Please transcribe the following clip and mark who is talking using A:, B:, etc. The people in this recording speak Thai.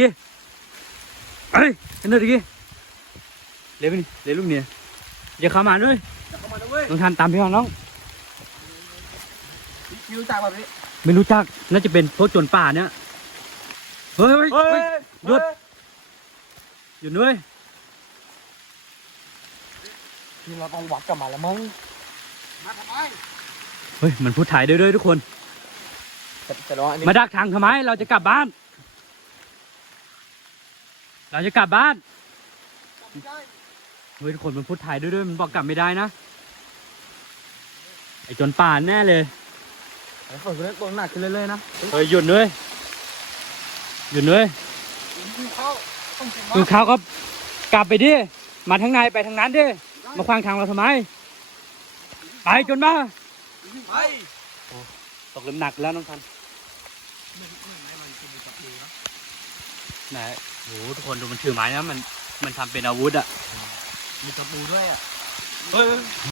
A: กี้เอ้ยเห็นหน่อยดิกี้เร็วไปนี่เร็วลูกเนี่ยอย่าเข้ามาด้วย
B: จะเข้ามาแล้วเว้ย
A: น้องทันตามพี่น้องน้อง
B: พี่รู้จักป่ะพี่
A: ไม่รู้จักน่าจะเป็นพวกโจรป่าเนี่ยเฮ้ยเฮ้ย
B: เฮ้
A: เฮ้
B: ย
A: ยหยุดอยู่ด้วย
B: นี่เราต้องวัดกลับมาแล้วมั้งมาทำไม
A: เฮ้ยมันพูดถ่ายด้วยด้วยทุกคน
B: จะจะรออันนี้
A: มาดักทางทำไมเราจะกลับบ้าน เราจะกลับบ้าน
B: ไม่ได้
A: เฮ้ยทุกคนมันพูดถ่ายด้วยด้วยมันบอกกลับไม่ได้นะ ไอ้โจรป่าแน่เลย
B: ไอ้ฝนก็เล่นตัวหนักขึ้นเรื่อยๆนะ
A: เฮ้ยหยุดด้วยหยุดด้วย
B: กินข้าวต้องกิน
A: คือเขาก็กลับไปดิ มาทางในไปทางนั้นดิ มาขวางทางเราทำไม ไปจนบ้า
B: ไป
A: ตกเริ่มหนักแล้วน้องทันไหน โหทุกคนดูมันถือไม้นะมันมันทำเป็นอาวุธอะ
B: มีตะปูด้วยอะ
A: เฮ้ย